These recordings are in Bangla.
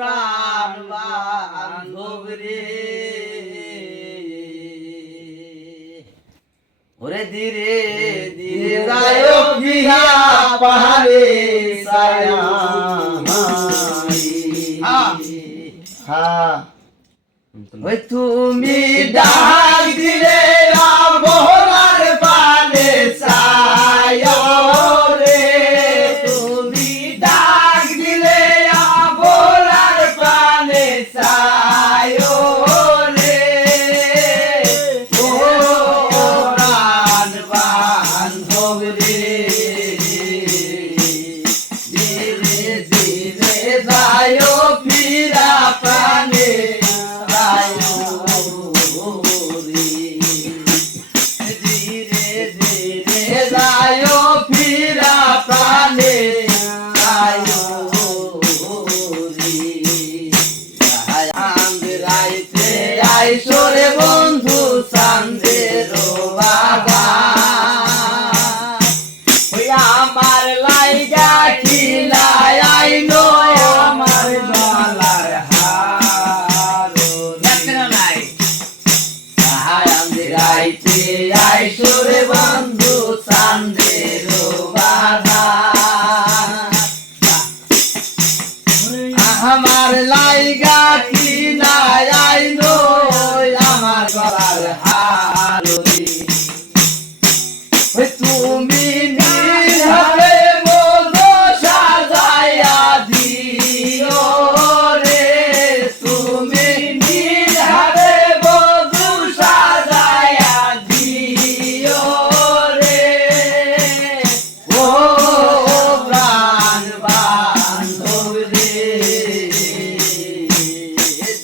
প্রাণ বান্ধব রে ওরে ধীরে ধীরে যায় পিয়া পাহাড়ে ছায়া হ্যাঁ ওই তুমি ডাক দিলে আবহাওয়ার পানে ছায়া রে তুমি ডাক দিলে আবহাওয়ার পানে ছায়া রে ও প্রাণ বান্ধব রে ধীরে ধীরে যায় ফিরা প্রাণে আইসরে বন্ধু চান্দের বাবা আমার লাইগা খিলাই আইনো আমার গলার হার নাই আইতে আইসরে বন্ধু চান্দের বাবা আমার লাইগা খিলাই আইনো আমার গলার হার তুমি নিহাতে মতো সাজাইয়া দিও রে তুমি নিহাতে মতো সাজাইয়া দিও রে ও প্রাণ বান্ধব রে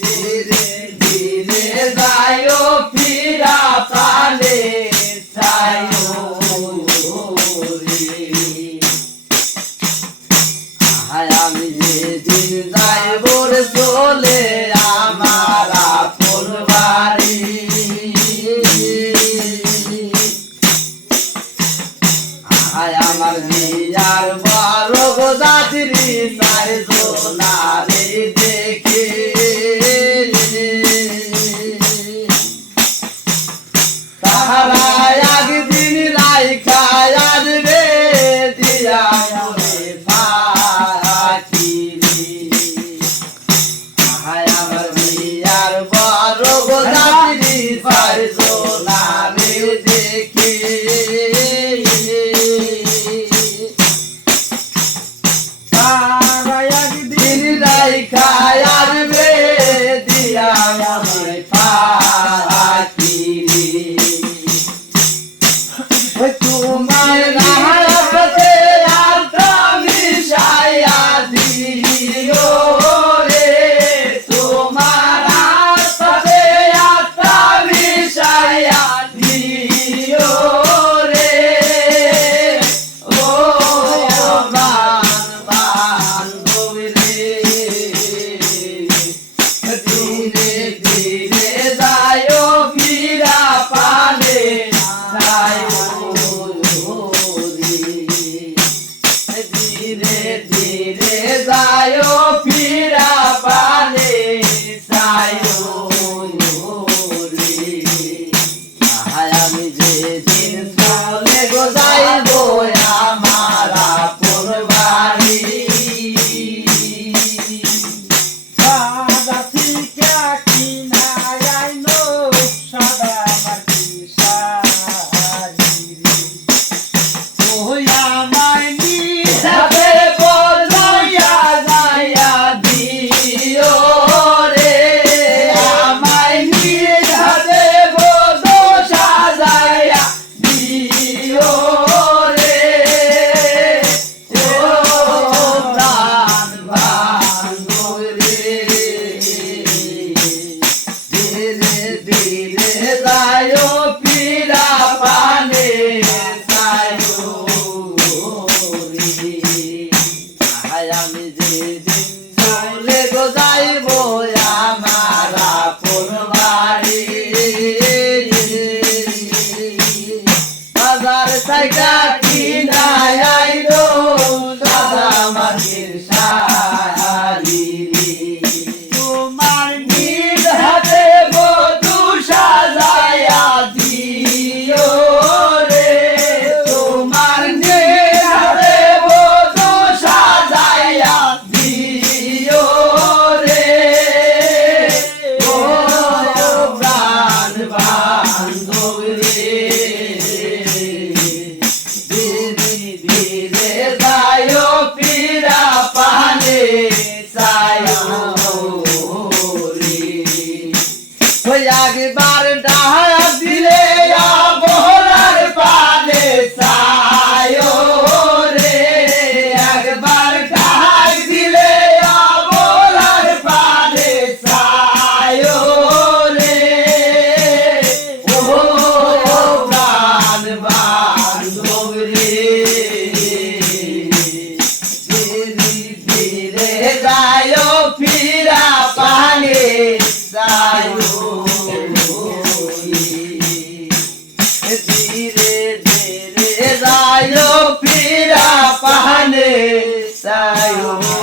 ধীরে ধীরে যায় ফিরা প্রাণে আমি যেদিন যাইব রে চলে আমার আপন বাড়ি আমার বিয়ার বড় গোদাতিরি চারজনারে দেখে তাহারা একদিন রাইখা আসবে দিয়া আমার বিয়ার বড় গোদাতিরি চারজনারে দেখে তারা একদিন রাইখা আসবে দিয়া আমায় ফাঁকি তোমার রাহতে আত্মা মিশাইয়া দিও রে তোমার রাহতে আত্মা মিশাইয়া দিও রে ও প্রাণ বান্ধব রে ধীরে ধীরে যায় ফিরা পানে ধীরে ধীরে যায় ফিরা পানে আমি যেদিন চলে গো যাইব আমার আপন বাড়ি আমায় নিয়ে বদলাইয়া যাইয়া দি যাইও